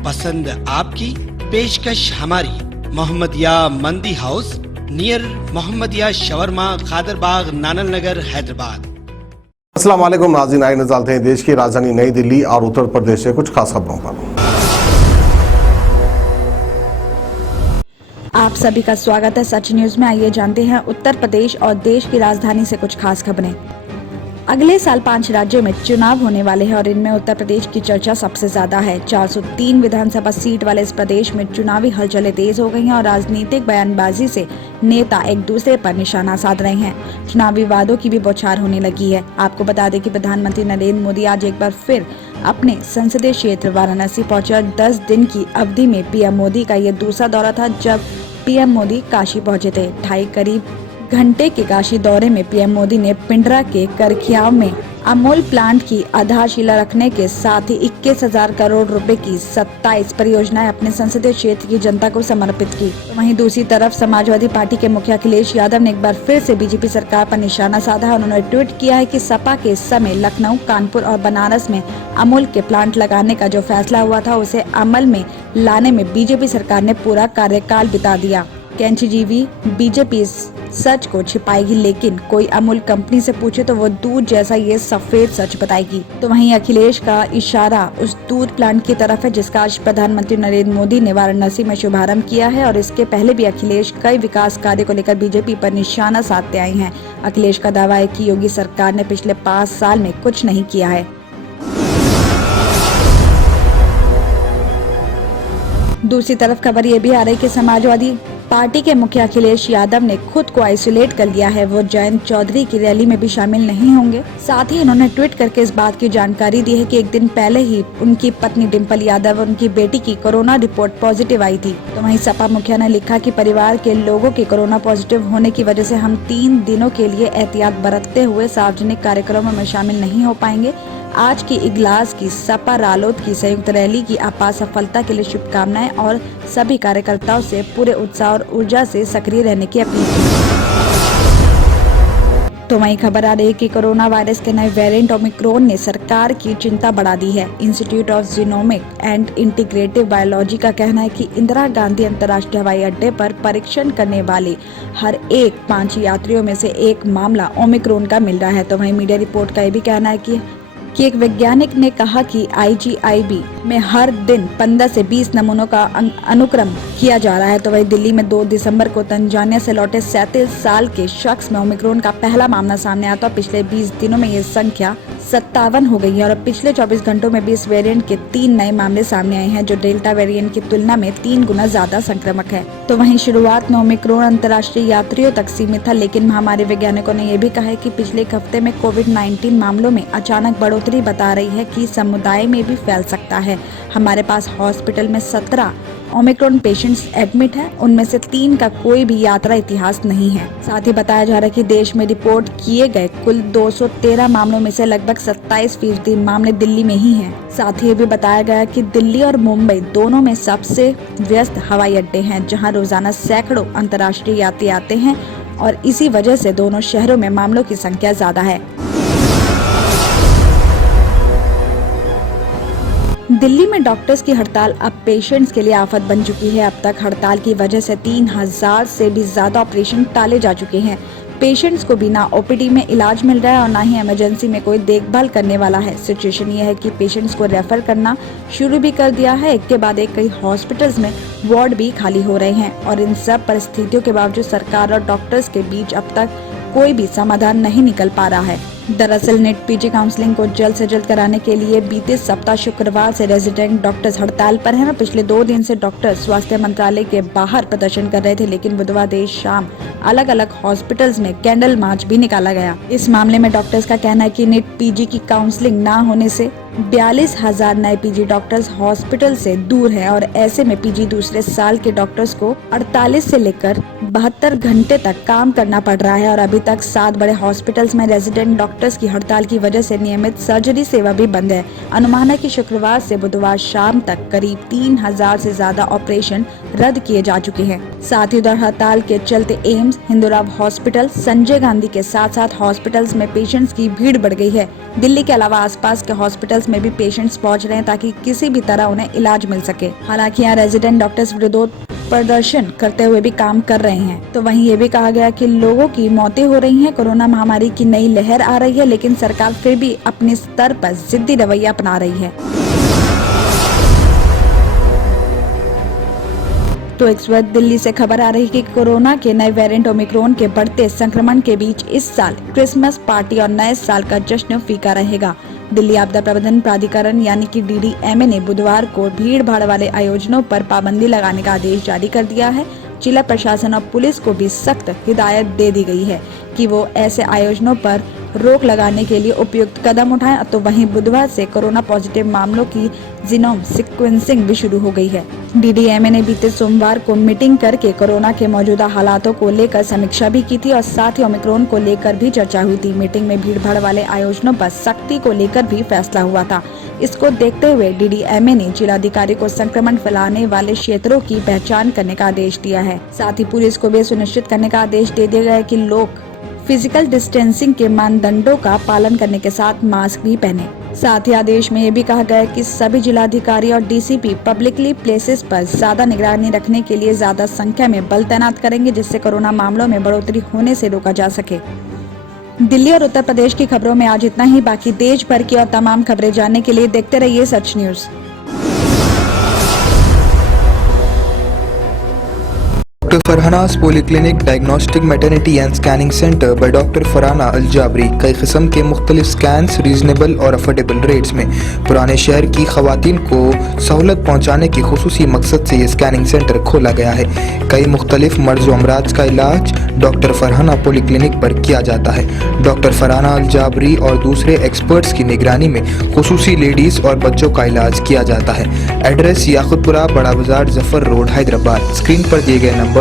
पसंद आपकी, पेशकश हमारी। मोहम्मदिया मंदी house, near Mohammadia shawarma, Khadarbagh, नानल नगर, हैदराबाद। अस्सलाम वालेकुम नाज़रीन, आइए नज़र डालते हैं देश की राजधानी नई दिल्ली और उत्तर प्रदेश से कुछ खास खबरों पर। आप सभी का स्वागत है सच न्यूज में। आइए जानते हैं उत्तर प्रदेश और देश की राजधानी से कुछ खास खबरें। अगले साल 5 राज्यों में चुनाव होने वाले हैं और इनमें उत्तर प्रदेश की चर्चा सबसे ज्यादा है। 403 विधानसभा सीट वाले इस प्रदेश में चुनावी हलचलें तेज हो गई हैं और राजनीतिक बयानबाजी से नेता एक दूसरे पर निशाना साध रहे हैं। चुनावी वादों की भी बौछार होने लगी है। आपको बता दें कि प्रधानमंत्री नरेंद्र मोदी आज एक बार फिर अपने संसदीय क्षेत्र वाराणसी पहुंचे और 10 दिन की अवधि में पीएम मोदी का ये दूसरा दौरा था जब पीएम मोदी काशी पहुंचे थे। करीब घंटे के काशी दौरे में पीएम मोदी ने पिंडरा के करखियाव में अमूल प्लांट की आधारशिला रखने के साथ ही 21,000 करोड़ रुपए की 27 परियोजनाएं अपने संसदीय क्षेत्र की जनता को समर्पित की। तो वहीं दूसरी तरफ समाजवादी पार्टी के मुखिया अखिलेश यादव ने एक बार फिर से बीजेपी सरकार पर निशाना साधा है। उन्होंने ट्वीट किया है कि सपा के समय लखनऊ, कानपुर और बनारस में अमूल के प्लांट लगाने का जो फैसला हुआ था उसे अमल में लाने में बीजेपी सरकार ने पूरा कार्यकाल बिता दिया। कैंचीजीवी बीजेपी सच को छिपाएगी, लेकिन कोई अमूल कंपनी से पूछे तो वो दूध जैसा ये सफेद सच बताएगी। तो वहीं अखिलेश का इशारा उस दूध प्लांट की तरफ है जिसका आज प्रधानमंत्री नरेंद्र मोदी ने वाराणसी में शुभारंभ किया है और इसके पहले भी अखिलेश कई विकास कार्य को लेकर बीजेपी पर निशाना साधते आए हैं। अखिलेश का दावा है कि योगी सरकार ने पिछले 5 साल में कुछ नहीं किया है। दूसरी तरफ खबर ये भी आ रही कि समाजवादी पार्टी के मुखिया अखिलेश यादव ने खुद को आइसोलेट कर लिया है। वो जयंत चौधरी की रैली में भी शामिल नहीं होंगे। साथ ही उन्होंने ट्वीट करके इस बात की जानकारी दी है कि एक दिन पहले ही उनकी पत्नी डिम्पल यादव और उनकी बेटी की कोरोना रिपोर्ट पॉजिटिव आई थी। तो वहीं सपा मुखिया ने लिखा कि परिवार के लोगों के कोरोना पॉजिटिव होने की वजह से हम 3 दिनों के लिए एहतियात बरतते हुए सार्वजनिक कार्यक्रमों में शामिल नहीं हो पाएंगे। आज की इजलास की सपा रालोद की संयुक्त रैली की आपात सफलता के लिए शुभकामनाएं और सभी कार्यकर्ताओं से पूरे उत्साह और ऊर्जा से सक्रिय रहने की अपील की। तो वहीं खबर आ रही है कि कोरोना वायरस के नए वेरिएंट ओमिक्रॉन ने सरकार की चिंता बढ़ा दी है। Institute of genomic and integrative biology का कहना है कि इंदिरा गांधी अंतर्राष्ट्रीय हवाई अड्डे पर परीक्षण करने वाले हर 5 यात्रियों में से एक मामला ओमिक्रॉन का मिल रहा है। तो वहीं मीडिया रिपोर्ट का ये भी कहना है कि एक वैज्ञानिक ने कहा कि IGIB में हर दिन 15 से 20 नमूनों का अनुक्रम किया जा रहा है। तो वही दिल्ली में 2 दिसंबर को तंजानिया से लौटे 37 साल के शख्स में ओमिक्रॉन का पहला मामला सामने आया। तो पिछले 20 दिनों में ये संख्या 57 हो गई है और पिछले 24 घंटों में भी इस वेरिएंट के 3 नए मामले सामने आए हैं जो डेल्टा वेरिएंट की तुलना में 3 गुना ज्यादा संक्रामक है। तो वहीं शुरुआत में ओमिक्रॉन अंतर्राष्ट्रीय यात्रियों तक सीमित था, लेकिन महामारी वैज्ञानिकों ने यह भी कहा है कि पिछले एक हफ्ते में कोविड-19 मामलों में अचानक बढ़ोतरी बता रही है कि समुदाय में भी फैल सकता है। हमारे पास हॉस्पिटल में 17 ओमिक्रॉन पेशेंट्स एडमिट हैं, उनमें से 3 का कोई भी यात्रा इतिहास नहीं है। साथ ही बताया जा रहा है कि देश में रिपोर्ट किए गए कुल 213 मामलों में से लगभग 27% मामले दिल्ली में ही हैं। साथ ही ये भी बताया गया कि दिल्ली और मुंबई दोनों में सबसे व्यस्त हवाई अड्डे हैं जहां रोजाना सैकड़ों अंतर्राष्ट्रीय यात्री आते हैं और इसी वजह से दोनों शहरों में मामलों की संख्या ज्यादा है। दिल्ली में डॉक्टर्स की हड़ताल अब पेशेंट्स के लिए आफत बन चुकी है। अब तक हड़ताल की वजह से 3000 से भी ज्यादा ऑपरेशन टाले जा चुके हैं। पेशेंट्स को भी ना OPD में इलाज मिल रहा है और ना ही इमरजेंसी में कोई देखभाल करने वाला है। सिचुएशन ये है कि पेशेंट्स को रेफर करना शुरू भी कर दिया है। एक के बाद एक कई हॉस्पिटल्स में वार्ड भी खाली हो रहे हैं और इन सब परिस्थितियों के बावजूद सरकार और डॉक्टर्स के बीच अब तक कोई भी समाधान नहीं निकल पा रहा है। दरअसल नेट PG काउंसलिंग को जल्द से जल्द कराने के लिए बीते सप्ताह शुक्रवार से रेजिडेंट डॉक्टर्स हड़ताल पर हैं और पिछले 2 दिन से डॉक्टर स्वास्थ्य मंत्रालय के बाहर प्रदर्शन कर रहे थे, लेकिन बुधवार देर शाम अलग अलग हॉस्पिटल्स में कैंडल मार्च भी निकाला गया। इस मामले में डॉक्टर्स का कहना है कि नेट PG की काउंसलिंग न होने से 42,000 नए PG डॉक्टर्स हॉस्पिटल से दूर हैं और ऐसे में PG दूसरे साल के डॉक्टर्स को 48 से लेकर 72 घंटे तक काम करना पड़ रहा है और अभी तक 7 बड़े हॉस्पिटल्स में रेजिडेंट डॉक्टर्स की हड़ताल की वजह से नियमित सर्जरी सेवा भी बंद है। अनुमान है कि शुक्रवार से बुधवार शाम तक करीब 3000 से ज्यादा ऑपरेशन रद्द किए जा चुके हैं। साथ ही उधर हड़ताल के चलते एम्स, हिंदूराव हॉस्पिटल, संजय गांधी के साथ साथ हॉस्पिटल्स में पेशेंट्स की भीड़ बढ़ गई है। दिल्ली के अलावा आसपास के हॉस्पिटल्स में भी पेशेंट्स पहुंच रहे हैं ताकि किसी भी तरह उन्हें इलाज मिल सके। हालांकि यहाँ रेजिडेंट डॉक्टर्स विरोध प्रदर्शन करते हुए भी काम कर रहे हैं। तो वहीं ये भी कहा गया कि लोगों की मौतें हो रही हैं, कोरोना महामारी की नई लहर आ रही है, लेकिन सरकार फिर भी अपने स्तर पर जिद्दी रवैया अपना रही है। तो इस वक्त दिल्ली से खबर आ रही है कि कोरोना के नए वेरिएंट ओमिक्रॉन के बढ़ते संक्रमण के बीच इस साल क्रिसमस पार्टी और नए साल का जश्न फीका रहेगा। दिल्ली आपदा प्रबंधन प्राधिकरण यानी कि DDMA ने बुधवार को भीड़ भाड़ वाले आयोजनों पर पाबंदी लगाने का आदेश जारी कर दिया है। जिला प्रशासन और पुलिस को भी सख्त हिदायत दे दी गई है कि वो ऐसे आयोजनों पर रोक लगाने के लिए उपयुक्त कदम उठाएं। तो वहीं बुधवार से कोरोना पॉजिटिव मामलों की जीनोम सीक्वेंसिंग भी शुरू हो गई है। DDMA ने बीते सोमवार को मीटिंग करके कोरोना के मौजूदा हालातों को लेकर समीक्षा भी की थी और साथ ही ओमिक्रॉन को लेकर भी चर्चा हुई थी। मीटिंग में भीड़ भाड़ वाले आयोजनों पर सख्ती को लेकर भी फैसला हुआ था। इसको देखते हुए DDMA ने जिलाधिकारी को संक्रमण फैलाने वाले क्षेत्रों की पहचान करने का आदेश दिया है। साथ ही पुलिस को भी सुनिश्चित करने का आदेश दे दिया गया है कि लोग फिजिकल डिस्टेंसिंग के मानदंडों का पालन करने के साथ मास्क भी पहने। साथ ही आदेश में ये भी कहा गया है कि सभी जिलाधिकारी और DCP पब्लिकली प्लेसेस पर ज्यादा निगरानी रखने के लिए ज्यादा संख्या में बल तैनात करेंगे, जिससे कोरोना मामलों में बढ़ोतरी होने से रोका जा सके। दिल्ली और उत्तर प्रदेश की खबरों में आज इतना ही। बाकी देश भर की और तमाम खबरें जानने के लिए देखते रहिए Sach news. Doctor Farhana's polyclinic diagnostic maternity and scanning centre by doctor Farhana Al Jabri कई किस्म के मुख्तलिफ स्कैन्स रीजनेबल और अफोर्डेबल रेट्स में पुराने शहर की खवातीन को सहूलत पहुँचाने के खुसूसी मकसद से ये स्कैनिंग सेंटर खोला गया है। कई मुख्तलिफ मर्ज व अमराज का इलाज डॉक्टर फरहाना पॉलीक्लिनिक पर किया जाता है। डॉक्टर फरहाना अल जाबरी और दूसरे एक्सपर्ट्स की निगरानी में खुसूसी लेडीज और बच्चों का इलाज किया जाता है। एड्रेस याकुतपुरा, बड़ा बाजार, जफर रोड, हैदराबाद। स्क्रीन पर दिए गए नंबर